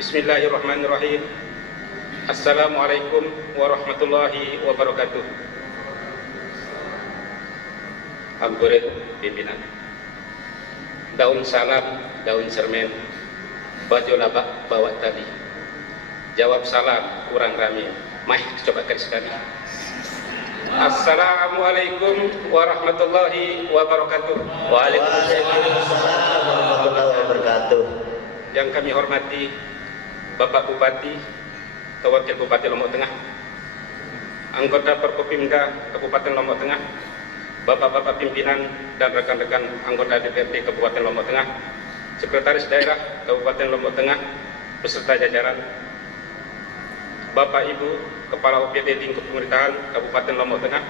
Bismillahirrahmanirrahim. Assalamualaikum warahmatullahi wabarakatuh. Ampure pimpinan. Daun salam, daun cermin, baju labak bawa tadi. Jawab salam kurang rame. Mari cobakan sekali. Assalamualaikum warahmatullahi wabarakatuh. Waalaikumsalam warahmatullahi wabarakatuh. Yang kami hormati Bapak Bupati atau Wakil Bupati Lombok Tengah, anggota Perkopimda Kabupaten Lombok Tengah, Bapak-bapak pimpinan dan rekan-rekan anggota DPRD Kabupaten Lombok Tengah, Sekretaris Daerah Kabupaten Lombok Tengah beserta jajaran, Bapak Ibu Kepala OPD Lingkup Pemerintahan Kabupaten Lombok Tengah,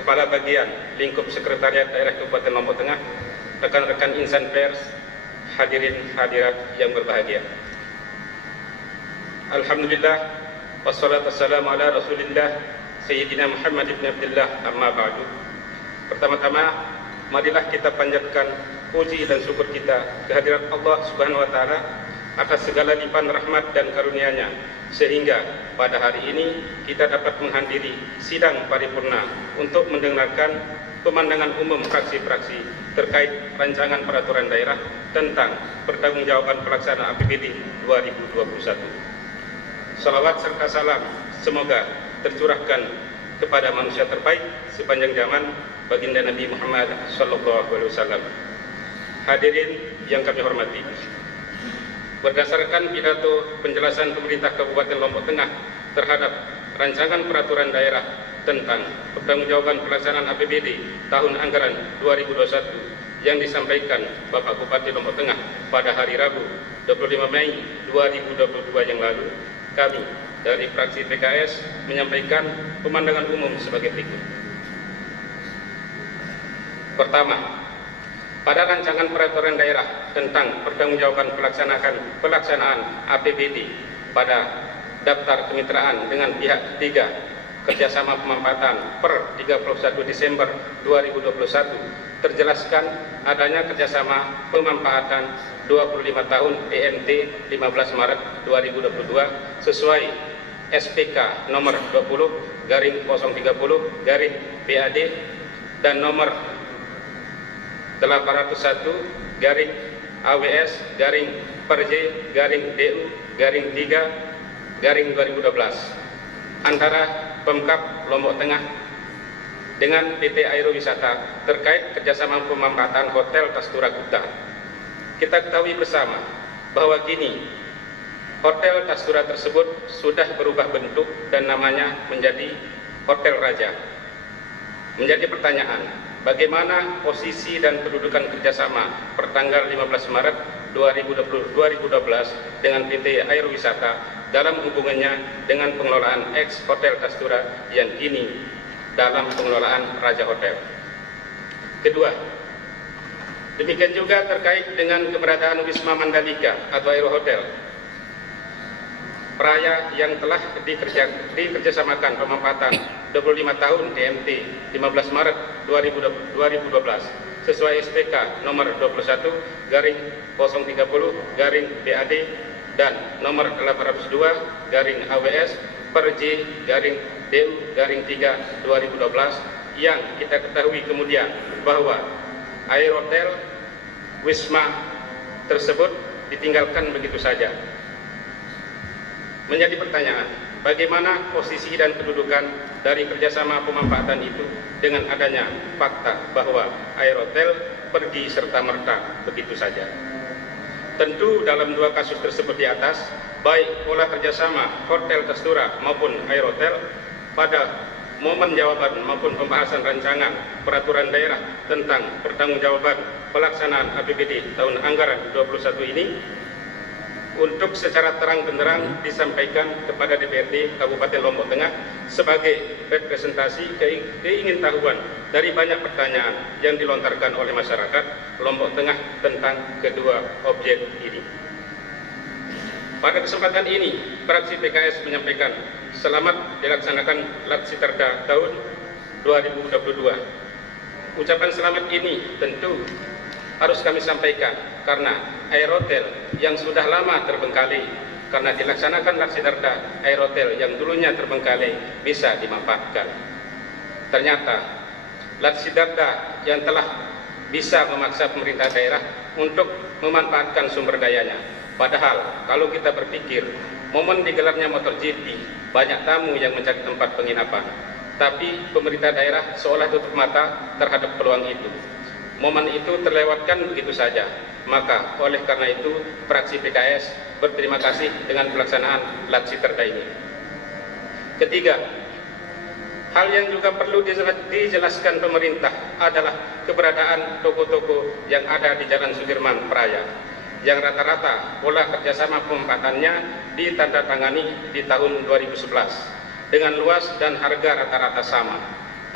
Kepala Bagian Lingkup Sekretariat Daerah Kabupaten Lombok Tengah, rekan-rekan insan pers, hadirin hadirat yang berbahagia. Alhamdulillah, wassalatu wassalamu ala Rasulillah Sayyidina Muhammad ibn Abdullah, amma ba'du. Pertama-tama, marilah kita panjatkan puji dan syukur kita kehadirat Allah Subhanahu wa taala atas segala limpahan rahmat dan karunia-Nya, sehingga pada hari ini kita dapat menghadiri sidang paripurna untuk mendengarkan pemandangan umum fraksi-fraksi terkait rancangan peraturan daerah tentang pertanggungjawaban pelaksanaan APBD 2021. Salawat serta salam semoga tercurahkan kepada manusia terbaik sepanjang zaman, baginda Nabi Muhammad SAW. Hadirin yang kami hormati, berdasarkan pidato penjelasan pemerintah Kabupaten Lombok Tengah terhadap rancangan peraturan daerah tentang pertanggungjawaban pelaksanaan APBD tahun anggaran 2021 yang disampaikan Bapak Bupati Lombok Tengah pada hari Rabu 25 Mei 2022 yang lalu, kami dari fraksi PKS menyampaikan pemandangan umum sebagai berikut. Pertama, pada rancangan peraturan daerah tentang pertanggungjawaban pelaksanaan APBD pada daftar kemitraan dengan pihak ketiga kerjasama pemampatan per 31 Desember 2021 terjelaskan adanya kerjasama pemampatan 25 tahun PNT 15 Maret 2022 sesuai SPK nomor 20/030/BAD dan nomor 801/AWS/PRJ/DU/3/2012 antara Pemkab Lombok Tengah dengan PT Aerowisata terkait kerjasama pemampatan Hotel Tastura Kuta. Kita ketahui bersama bahwa kini Hotel Tastura tersebut sudah berubah bentuk dan namanya menjadi Hotel Raja. Menjadi pertanyaan, bagaimana posisi dan kedudukan kerjasama pertanggal 15 Maret 2012 dengan PT Aerowisata dalam hubungannya dengan pengelolaan ex Hotel Tastura yang kini dalam pengelolaan Raja Hotel. Kedua, demikian juga terkait dengan keberadaan Wisma Mandalika atau Aero Hotel Praya yang telah dikerjasamakan pemampatan 25 tahun TMT 15 Maret 2012 sesuai SPK nomor 21/030/BAD dan nomor 802/AWS/PRJ/DU/3/2012 yang kita ketahui kemudian bahwa Aerohotel Wisma tersebut ditinggalkan begitu saja. Menjadi pertanyaan, bagaimana posisi dan kedudukan dari kerjasama pemampatan itu dengan adanya fakta bahwa Aerohotel pergi serta-merta begitu saja. Tentu dalam dua kasus tersebut di atas, baik pola kerjasama Hotel Tastura maupun Aerohotel pada momen jawaban maupun pembahasan rancangan peraturan daerah tentang pertanggungjawaban pelaksanaan APBD tahun anggaran 2021 ini untuk secara terang benderang disampaikan kepada DPRD Kabupaten Lombok Tengah sebagai representasi keingintahuan dari banyak pertanyaan yang dilontarkan oleh masyarakat Lombok Tengah tentang kedua objek ini. Pada kesempatan ini, fraksi PKS menyampaikan selamat dilaksanakan Latsiterda tahun 2022. Ucapan selamat ini tentu harus kami sampaikan karena Aerohotel yang sudah lama terbengkalai karena dilaksanakan Laksidarda Aerotel yang dulunya terbengkalai bisa dimanfaatkan. Ternyata Laksidarda yang telah bisa memaksa pemerintah daerah untuk memanfaatkan sumber dayanya. Padahal kalau kita berpikir momen digelarnya MotoGP, banyak tamu yang mencari tempat penginapan, tapi pemerintah daerah seolah tutup mata terhadap peluang itu. Momen itu terlewatkan begitu saja. Maka oleh karena itu fraksi PKS berterima kasih dengan pelaksanaan Laksidarda ini. Ketiga, hal yang juga perlu dijelaskan pemerintah adalah keberadaan toko-toko yang ada di Jalan Sudirman Praya, yang rata-rata pola kerjasama pemanfaatannya ditandatangani di tahun 2011 dengan luas dan harga rata-rata sama.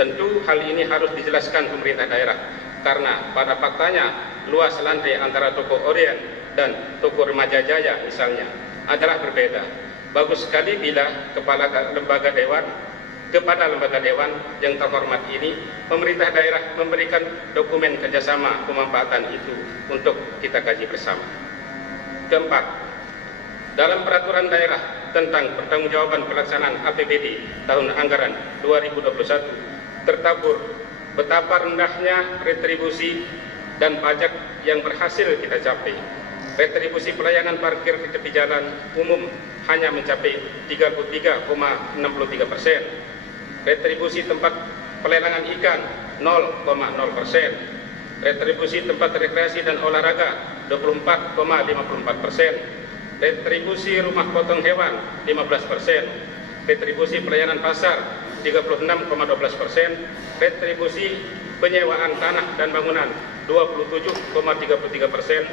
Tentu hal ini harus dijelaskan pemerintah daerah, karena pada faktanya luas lantai antara toko Orient dan toko Remaja Jaya misalnya adalah berbeda. Bagus sekali bila kepada lembaga dewan yang terhormat ini, pemerintah daerah memberikan dokumen kerjasama pemanfaatan itu untuk kita kaji bersama. Keempat, dalam peraturan daerah tentang pertanggungjawaban pelaksanaan APBD tahun anggaran 2021 tertabur betapa rendahnya retribusi dan pajak yang berhasil kita capai. Retribusi pelayanan parkir di tepi jalan umum hanya mencapai 33,63%. Retribusi tempat pelelangan ikan 0,0%. Retribusi tempat rekreasi dan olahraga 24,54%. Retribusi rumah potong hewan 15%. Retribusi pelayanan pasar 36,12%. Retribusi penyewaan tanah dan bangunan 27,33%.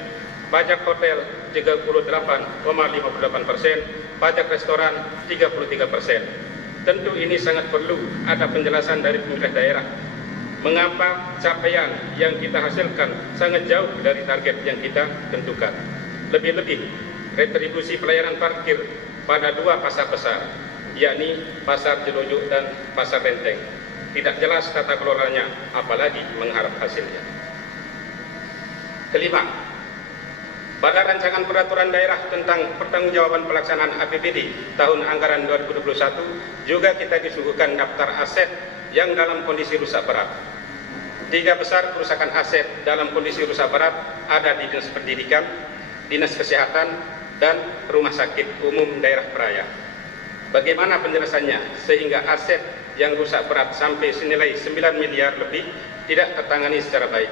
Pajak hotel 38,58%. Pajak restoran 33%. Tentu ini sangat perlu ada penjelasan dari pemerintah daerah. Mengapa capaian yang kita hasilkan sangat jauh dari target yang kita tentukan. Lebih-lebih retribusi pelayanan parkir pada dua pasar besar, yakni Pasar Cilojo dan Pasar Renteng, tidak jelas tata kelolanya, apalagi mengharap hasilnya. Kelima, pada rancangan peraturan daerah tentang pertanggungjawaban pelaksanaan APBD tahun anggaran 2021 juga kita disuguhkan daftar aset yang dalam kondisi rusak berat. 3 besar kerusakan aset dalam kondisi rusak berat ada di Dinas Pendidikan, Dinas Kesehatan, dan Rumah Sakit Umum Daerah Praya. Bagaimana penjelasannya sehingga aset yang rusak berat sampai senilai 9 miliar lebih tidak tertangani secara baik?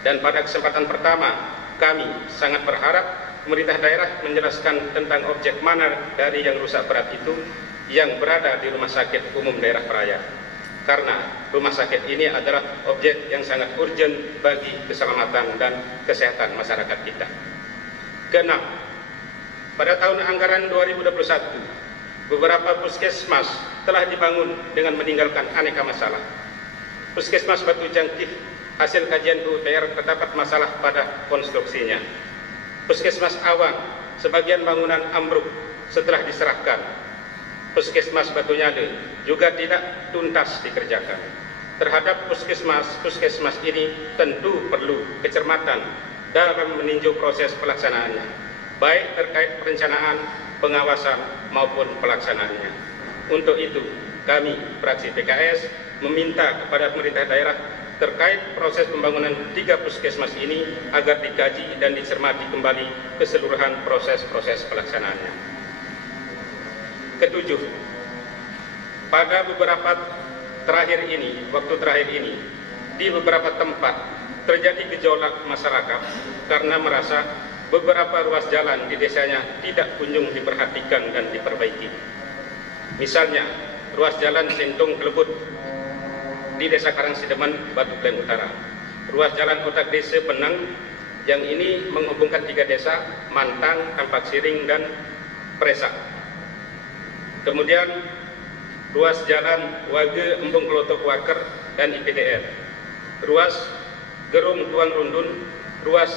Dan pada kesempatan pertama, kami sangat berharap pemerintah daerah menjelaskan tentang objek mana dari yang rusak berat itu yang berada di Rumah Sakit Umum Daerah Praya. Karena rumah sakit ini adalah objek yang sangat urgent bagi keselamatan dan kesehatan masyarakat kita. Keenam, pada tahun anggaran 2021, beberapa puskesmas telah dibangun dengan meninggalkan aneka masalah. Puskesmas Batu Jangkih, hasil kajian PUPR terdapat masalah pada konstruksinya. Puskesmas Awang, sebagian bangunan ambruk setelah diserahkan. Puskesmas Batu Nyale juga tidak tuntas dikerjakan. Terhadap puskesmas ini tentu perlu kecermatan dalam meninjau proses pelaksanaannya, baik terkait perencanaan, pengawasan maupun pelaksanaannya. Untuk itu, kami fraksi PKS meminta kepada pemerintah daerah terkait proses pembangunan 3 puskesmas ini agar dikaji dan dicermati kembali keseluruhan proses-proses pelaksanaannya. Ketujuh, pada beberapa waktu terakhir ini, di beberapa tempat terjadi gejolak masyarakat karena merasa beberapa ruas jalan di desanya tidak kunjung diperhatikan dan diperbaiki. Misalnya, ruas jalan Sentung Kelebut di Desa Karangsidemen, Batu Klen Utara. Ruas jalan Otak Desa Penang yang ini menghubungkan 3 desa, Mantang, Tampak Siring, dan Presak. Kemudian ruas jalan Wage Embung Kelotok Waker dan IPDR. Ruas Gerung Tuang Rundun, ruas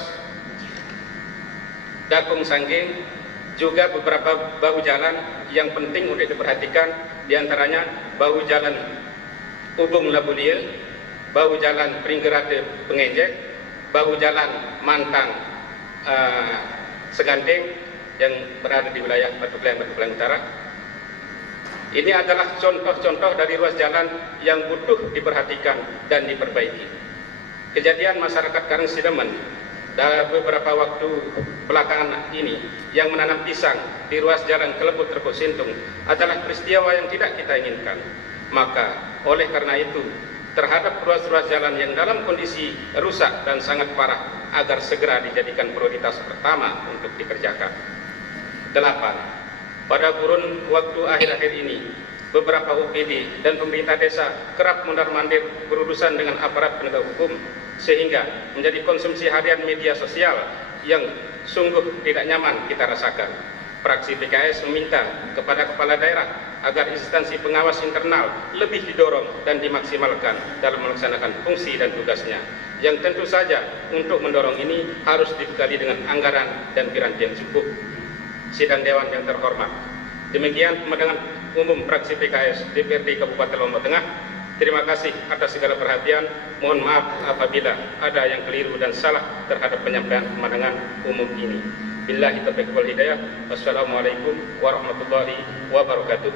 Dakung Sanggeng, juga beberapa bahu jalan yang penting untuk diperhatikan, diantaranya bahu jalan Ubung Labulia, bahu jalan Pringgerate Pengejek, bahu jalan Mantang Seganteng, yang berada di wilayah Batu Keliang Utara. Ini adalah contoh-contoh dari ruas jalan yang butuh diperhatikan dan diperbaiki. Kejadian masyarakat Karangsidemen dalam beberapa waktu belakangan ini yang menanam pisang di ruas jalan Kelebut Rebuk Sintung adalah peristiwa yang tidak kita inginkan. Maka oleh karena itu terhadap ruas-ruas jalan yang dalam kondisi rusak dan sangat parah agar segera dijadikan prioritas pertama untuk dikerjakan. 8. Pada kurun waktu akhir-akhir ini, beberapa OPD dan pemerintah desa kerap mondar-mandir berurusan dengan aparat penegak hukum, sehingga menjadi konsumsi harian media sosial yang sungguh tidak nyaman kita rasakan. Fraksi PKS meminta kepada kepala daerah agar instansi pengawas internal lebih didorong dan dimaksimalkan dalam melaksanakan fungsi dan tugasnya. Yang tentu saja untuk mendorong ini harus dibekali dengan anggaran dan piranti yang cukup. Sidang Dewan yang terhormat, demikian pandangan umum fraksi PKS DPRD Kabupaten Lombok Tengah. Terima kasih atas segala perhatian. Mohon maaf apabila ada yang keliru dan salah terhadap penyampaian pandangan umum ini. Billahi taufiq wal hidayah. Wassalamualaikum warahmatullahi wabarakatuh.